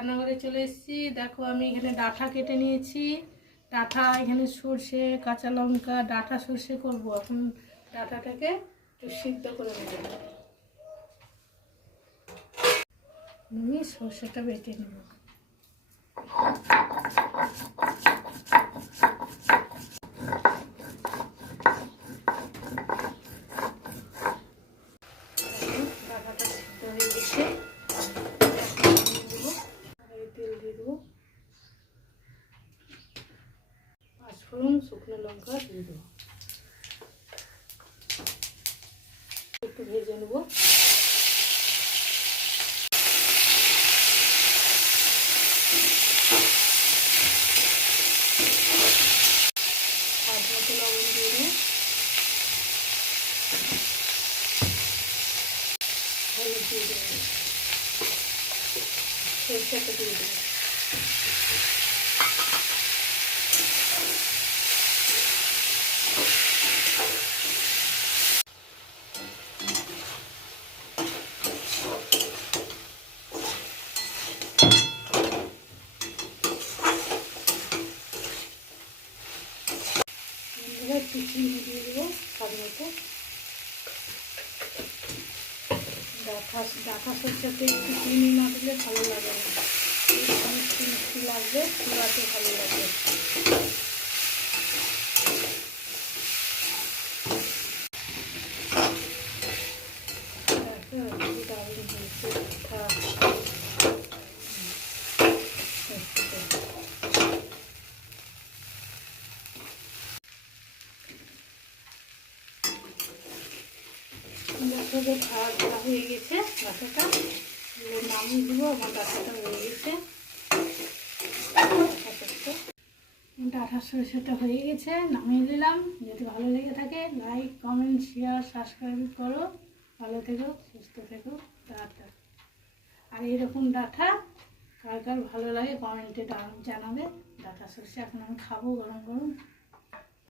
রান্নাঘরে চলে এসেছি। দেখো আমি এখানে ডাঁটা কেটে নিয়েছি। ডাঁটা এখানে সর্ষে, কাঁচা লঙ্কা, ডাঁটা সর্ষে করব। এখন ডাঁটাটাকে একটু সিদ্ধ করে নেব। আমি সর্ষেটা বেটে নেব। ডাঁটাটা সিদ্ধ হয়ে গেছে। তেল দিয়ে দেবো, পাঁচফোড়ন, শুকনো লঙ্কা দিয়ে দেবো, একটু ভেজে নেবো। স্বাদ মতো লবণ দিয়ে দেবো, হলুদ দিয়ে দেবো, সরষেটা দিয়ে দেবো। একটু চিনি দিয়ে দেবো স্বাদ মতো। ডাঁটা সরষেতে একটু চিনি না দিলে ভালো লাগে না, মিষ্টি মিষ্টি লাগবে, পুরাতে ভালো লাগবে। দারুণ হয়েছে ডাঁটা। ডাঁটাটা ভাজা হয়ে গেছে, ডাঁটাটা নামিয়ে দেবো। আমার ডাঁটাটা হয়ে গেছে। ডাঁটা সরষেটা হয়ে গেছে, নামিয়ে দিলাম। যদি ভালো লেগে থাকে লাইক, কমেন্ট, শেয়ার, সাবস্ক্রাইব করো। ভালো থেকো, সুস্থ থেকো, টাটা। আর এইরকম ডাঁটা কার কার ভালো লাগে কমেন্টে জানাবে। ডাঁটা সরষে এখন আমি খাবো গরম গরম।